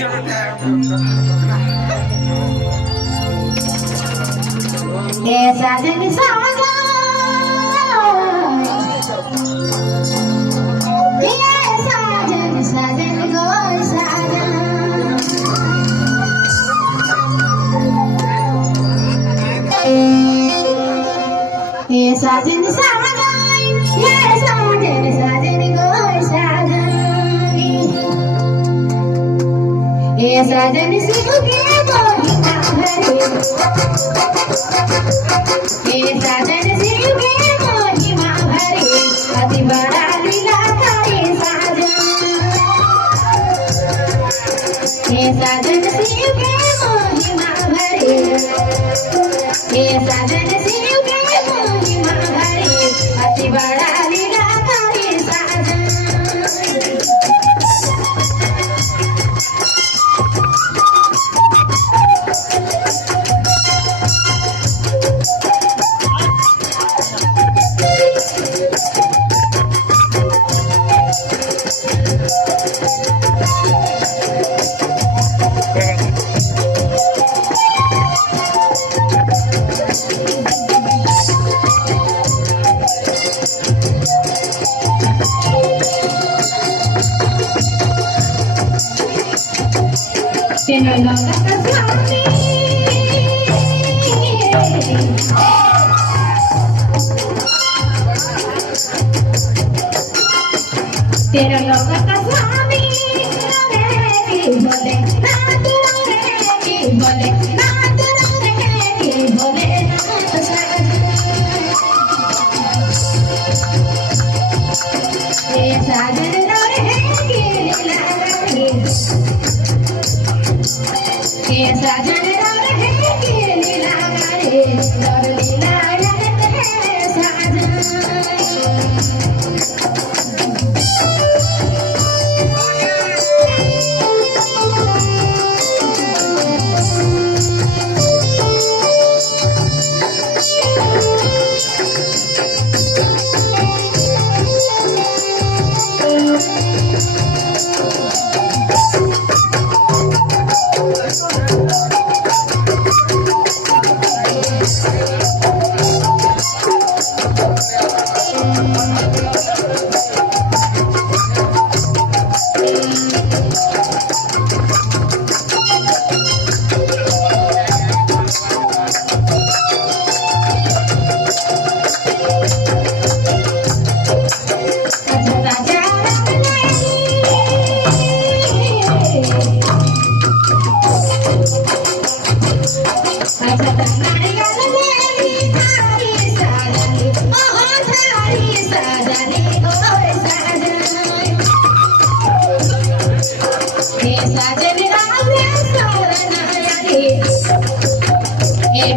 Yes, I did it. Yes, I did it. Yes, I did it. Yes, I did it. Yes, I did it. अति बड़ा लीला करे साजन हे साजन शिव के महिमा भरे हे साजन शिव के महिमा भरे अति बड़ा लीला करे साजन तेरे लोग का स्वामी बोले नाथ रे बोले नाथ रे बोले नाथ साजन रे साजन रे लीला रे लीला रे साजन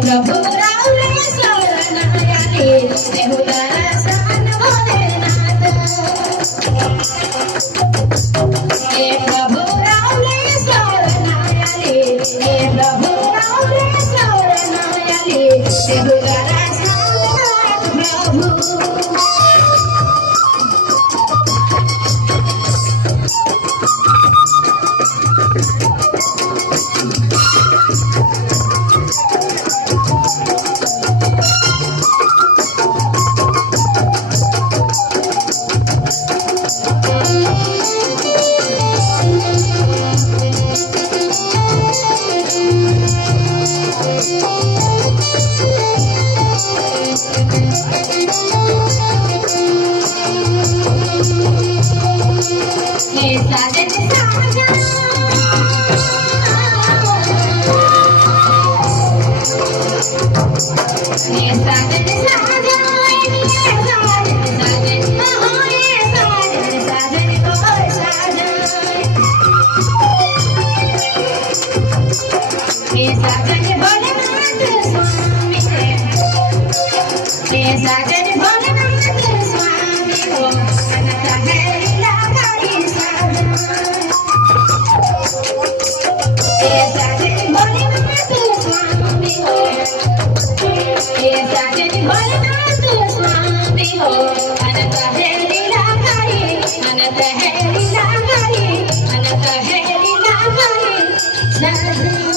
प्रभु राम रे शरण आया रे दर्शन भोलेनाथ हे प्रभु राम रे शरण आया रे हे प्रभु राम रे शरण आया रे दर्शन प्रभु अनंत है लीला हरि, अनंत है लीला हरि। Jai